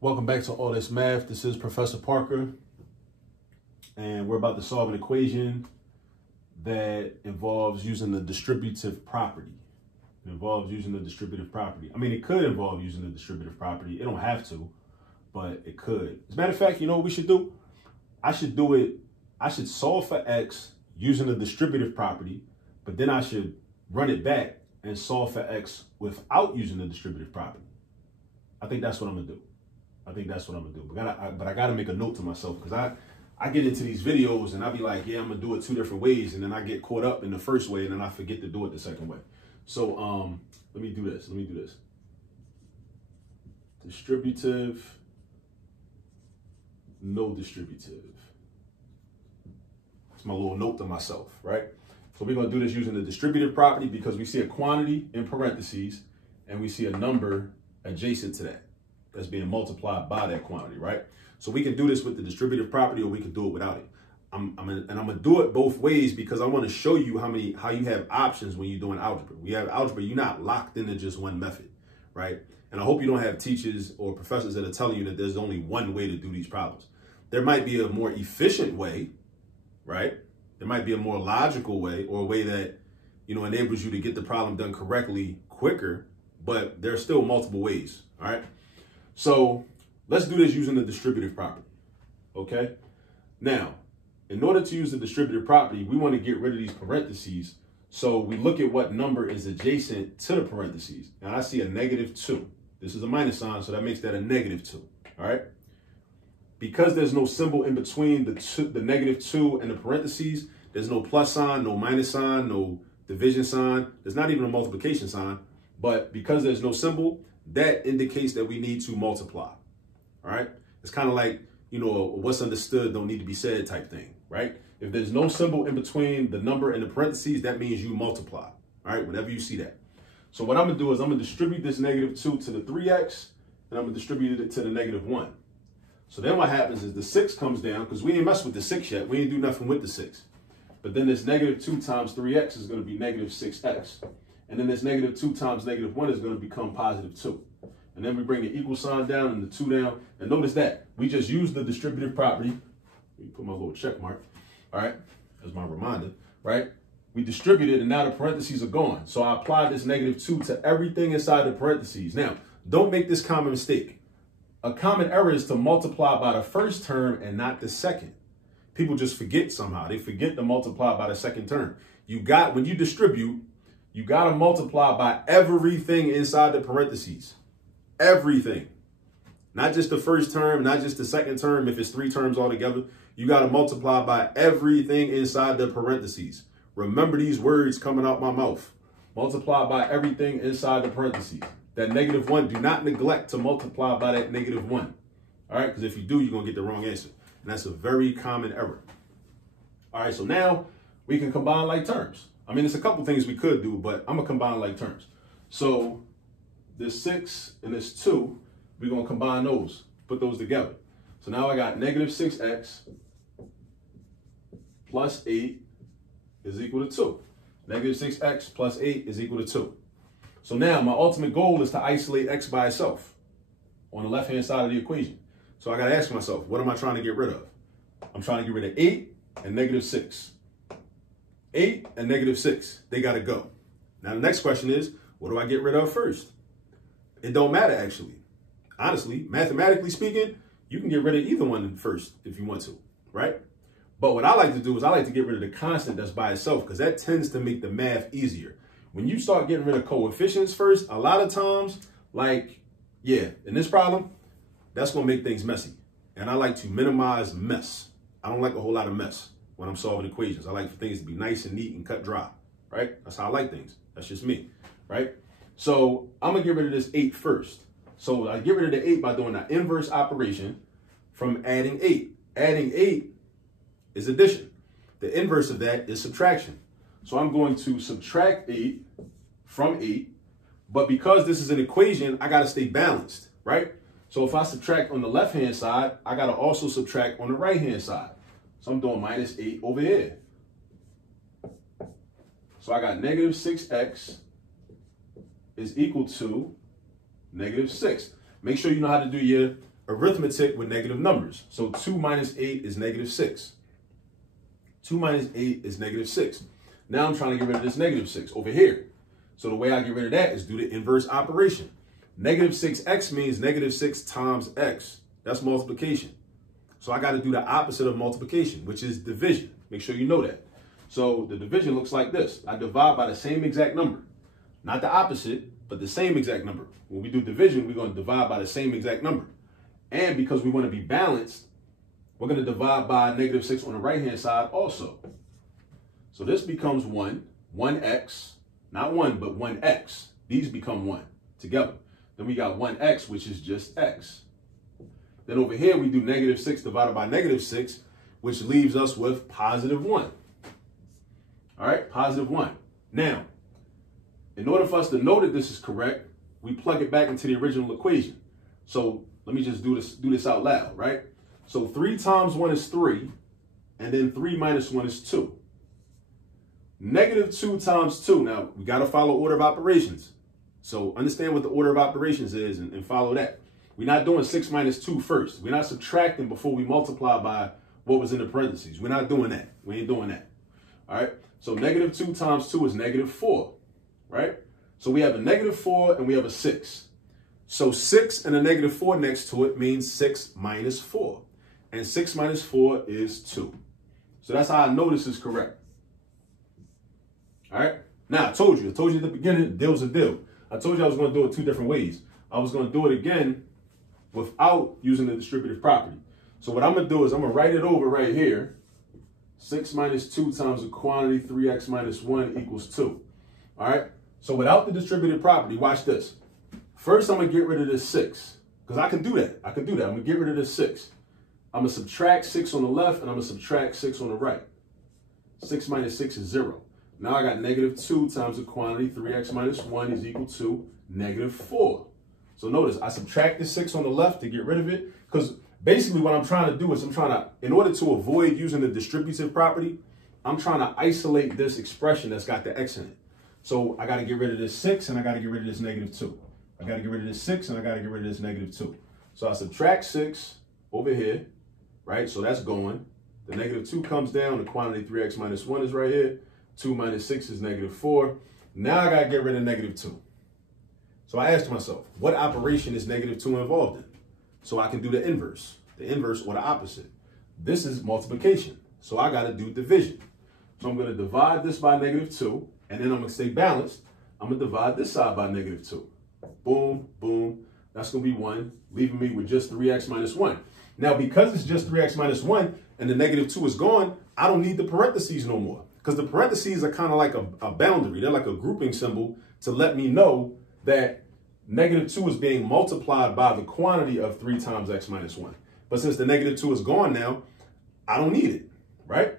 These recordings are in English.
Welcome back to All This Math. This is Professor Parker, and we're about to solve an equation that involves using the distributive property. It involves using the distributive property. I mean, it could involve using the distributive property. It don't have to, but it could. As a matter of fact, you know what we should do? I should solve for x using the distributive property, but then I should run it back and solve for x without using the distributive property. I think that's what I'm gonna do. But I gotta make a note to myself, because I get into these videos and I be like, yeah, I'm gonna do it two different ways, and then I get caught up in the first way and then I forget to do it the second way. So let me do this. Distributive, no distributive. It's my little note to myself, right? So we're gonna do this using the distributive property because we see a quantity in parentheses and we see a number adjacent to that that's being multiplied by that quantity, right? So we can do this with the distributive property, or we can do it without it. I'm gonna do it both ways because I want to show you how you have options when you're doing algebra. We have algebra, you're not locked into just one method, right? And I hope you don't have teachers or professors that are telling you that there's only one way to do these problems. There might be a more efficient way, right? There might be a more logical way, or a way that, you know, enables you to get the problem done correctly quicker, but there are still multiple ways, all right? So let's do this using the distributive property, okay? Now, in order to use the distributive property, we want to get rid of these parentheses. So we look at what number is adjacent to the parentheses. Now I see a -2. This is a minus sign, so that makes that a -2, all right? Because there's no symbol in between the -2 and the parentheses, there's no plus sign, no minus sign, no division sign. There's not even a multiplication sign. But because there's no symbol, that indicates that we need to multiply, all right? It's kind of like, you know, what's understood don't need to be said type thing, right? If there's no symbol in between the number and the parentheses, that means you multiply, all right, whenever you see that. So what I'm going to do is I'm going to distribute this -2 to the 3x, and I'm going to distribute it to the -1. So then what happens is the 6 comes down, because we ain't messed with the 6 yet. We ain't do nothing with the 6. But then this -2 times 3x is going to be -6x. And then this -2 times -1 is going to become +2. And then we bring the equal sign down and the 2 down. And notice that we just used the distributive property. Let me put my little check mark. All right, as my reminder, right? We distributed and now the parentheses are gone. So I applied this -2 to everything inside the parentheses. Now, don't make this common mistake. A common error is to multiply by the first term and not the second. People just forget somehow. They forget to multiply by the second term. When you distribute, you got to multiply by everything inside the parentheses. Everything. Not just the first term, not just the second term. If it's 3 terms altogether, you got to multiply by everything inside the parentheses. Remember these words coming out my mouth. Multiply by everything inside the parentheses. That -1, do not neglect to multiply by that -1. All right, because if you do, you're going to get the wrong answer. And that's a very common error. All right, so now we can combine like terms. I mean, there's a couple things we could do, but I'm going to combine like terms. So this 6 and this 2, we're going to combine those, put those together. So now I got -6x plus 8 is equal to 2. -6x plus 8 is equal to 2. So now my ultimate goal is to isolate x by itself on the left-hand side of the equation. So I got to ask myself, what am I trying to get rid of? I'm trying to get rid of 8 and -6. 8 and -6, they got to go. Now the next question is, what do I get rid of first? It don't matter, actually. Honestly, mathematically speaking, you can get rid of either one first if you want to, right? But what I like to do is I like to get rid of the constant that's by itself, because that tends to make the math easier. When you start getting rid of coefficients first, a lot of times, like, yeah, in this problem, that's going to make things messy. And I like to minimize mess. I don't like a whole lot of mess when I'm solving equations. I like for things to be nice and neat and cut dry, right? That's how I like things. That's just me, right? So I'm going to get rid of this 8 first. So I get rid of the 8 by doing the inverse operation from adding 8. Adding 8 is addition. The inverse of that is subtraction. So I'm going to subtract 8 from 8. But because this is an equation, I got to stay balanced, right? So if I subtract on the left-hand side, I got to also subtract on the right-hand side. So I'm doing -8 over here. So I got -6x is equal to -6. Make sure you know how to do your arithmetic with negative numbers. So 2 minus 8 is negative 6. 2 minus 8 is negative 6. Now I'm trying to get rid of this negative 6 over here. So the way I get rid of that is do the inverse operation. Negative 6x means negative 6 times x. That's multiplication. So I got to do the opposite of multiplication, which is division. Make sure you know that. So the division looks like this. I divide by the same exact number. Not the opposite, but the same exact number. When we do division, we're going to divide by the same exact number. And because we want to be balanced, we're going to divide by negative 6 on the right-hand side also. So this becomes 1x, not 1, but 1x. These become 1 together. Then we got 1x, which is just x. Then over here, we do negative 6 divided by negative 6, which leaves us with positive 1. All right, positive 1. Now, in order for us to know that this is correct, we plug it back into the original equation. So let me just do this out loud, right? So 3 times 1 is 3, and then 3 minus 1 is 2. Negative 2 times 2. Now, we got to follow order of operations. So understand what the order of operations is and follow that. We're not doing 6 minus 2 first. We're not subtracting before we multiply by what was in the parentheses. We're not doing that. We ain't doing that. All right. So negative 2 times 2 is negative 4, right? So we have a negative 4 and we have a 6. So 6 and a negative 4 next to it means 6 minus 4. And 6 minus 4 is 2. So that's how I know this is correct. All right. Now, I told you at the beginning, deal's a deal. I told you I was going to do it 2 different ways. I was going to do it again without using the distributive property. So what I'm going to do is I'm going to write it over right here. 6 minus 2 times the quantity 3x minus 1 equals 2. All right. So without the distributive property, watch this. First, I'm going to get rid of this 6 because I can do that. I'm going to get rid of this 6. I'm going to subtract 6 on the left and I'm going to subtract 6 on the right. 6 minus 6 is 0. Now I got negative 2 times the quantity 3x minus 1 is equal to negative 4. So notice I subtract the 6 on the left to get rid of it because basically what I'm trying to do is in order to avoid using the distributive property, I'm trying to isolate this expression that's got the x in it. So I got to get rid of this 6 and I got to get rid of this negative 2. I got to get rid of this 6 and I got to get rid of this negative 2. So I subtract 6 over here, right? So that's going. The negative 2 comes down. The quantity 3x minus 1 is right here. 2 minus 6 is negative 4. Now I got to get rid of negative 2. So I asked myself, what operation is negative 2 involved in? So I can do the inverse or the opposite. This is multiplication. So I got to do division. So I'm going to divide this by negative 2, and then I'm going to stay balanced. I'm going to divide this side by negative 2. Boom, boom. That's going to be 1, leaving me with just 3x minus 1. Now, because it's just 3x minus 1 and the negative 2 is gone, I don't need the parentheses no more. Because the parentheses are kind of like a boundary. They're like a grouping symbol to let me know that negative 2 is being multiplied by the quantity of 3 times x minus 1. But since the negative 2 is gone now, I don't need it, right?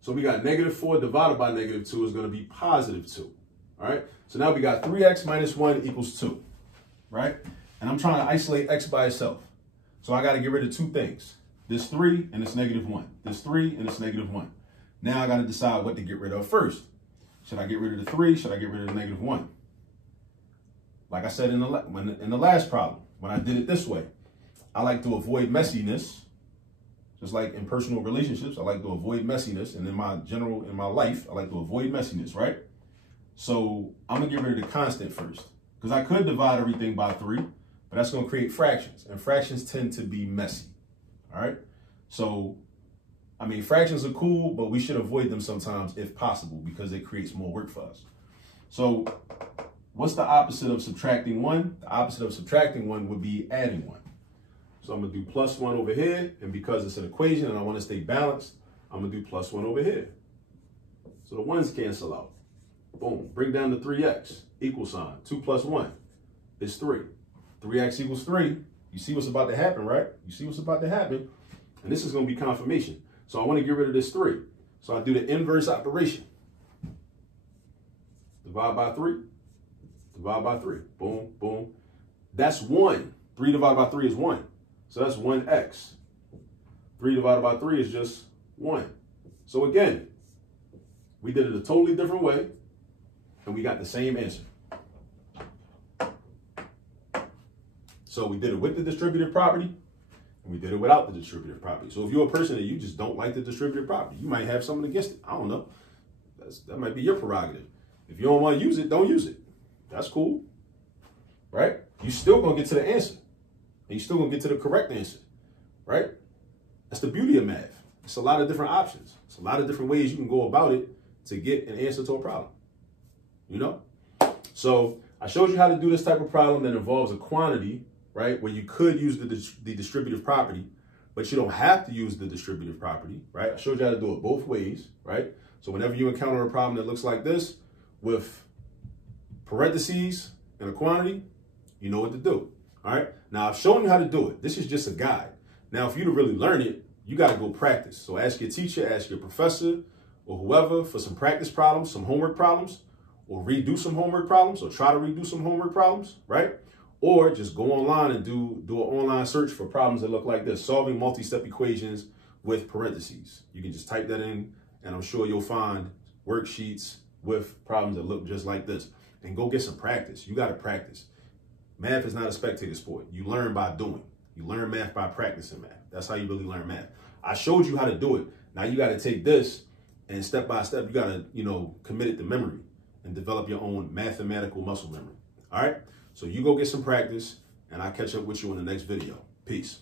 So we got negative 4 divided by negative 2 is going to be positive 2, all right? So now we got 3x minus 1 equals 2, right? And I'm trying to isolate x by itself. So I got to get rid of 2 things. This 3 and it's negative 1. This 3 and it's negative 1. Now I got to decide what to get rid of first. Should I get rid of the 3? Should I get rid of the negative 1? Like I said in the last problem, when I did it this way, I like to avoid messiness. Just like in personal relationships, I like to avoid messiness. And in my life, I like to avoid messiness, right? So I'm going to get rid of the constant first. Because I could divide everything by 3, but that's going to create fractions. And fractions tend to be messy. All right. So, I mean, fractions are cool, but we should avoid them sometimes if possible because it creates more work for us. So what's the opposite of subtracting 1? The opposite of subtracting 1 would be adding 1. So I'm going to do plus 1 over here. And because it's an equation and I want to stay balanced, I'm going to do plus 1 over here. So the 1's cancel out. Boom. Bring down the 3x. Equal sign. 2 plus 1 is 3. 3x equals 3. You see what's about to happen, right? You see what's about to happen. And this is going to be confirmation. So I want to get rid of this 3. So I do the inverse operation. Divide by 3. Divide by 3. Boom, boom. That's 1. 3 divided by 3 is 1. So that's 1x. 3 divided by 3 is just 1. So again, we did it a totally different way. And we got the same answer. So we did it with the distributive property, and we did it without the distributive property. So if you're a person that you just don't like the distributive property, you might have something against it. I don't know. That might be your prerogative. If you don't want to use it, don't use it. That's cool, right? You're still going to get to the answer. And you're still going to get to the correct answer, right? That's the beauty of math. It's a lot of different options. It's a lot of different ways you can go about it to get an answer to a problem, you know? So I showed you how to do this type of problem that involves a quantity, right? Where you could use the distributive property, but you don't have to use the distributive property, right? I showed you how to do it both ways, right? So whenever you encounter a problem that looks like this with parentheses and a quantity, you know what to do, all right? Now, I've shown you how to do it. This is just a guide. Now, for you to really learn it, you got to go practice. So ask your teacher, ask your professor, or whoever for some practice problems, some homework problems, or redo some homework problems, or try to redo some homework problems, right? Or just go online and do an online search for problems that look like this, solving multi-step equations with parentheses. You can just type that in, and I'm sure you'll find worksheets with problems that look just like this. And go get some practice. You got to practice. Math is not a spectator sport. You learn by doing. You learn math by practicing math. That's how you really learn math. I showed you how to do it. Now you got to take this and step by step, you got to, commit it to memory and develop your own mathematical muscle memory. All right. So you go get some practice, and I'll catch up with you in the next video. Peace.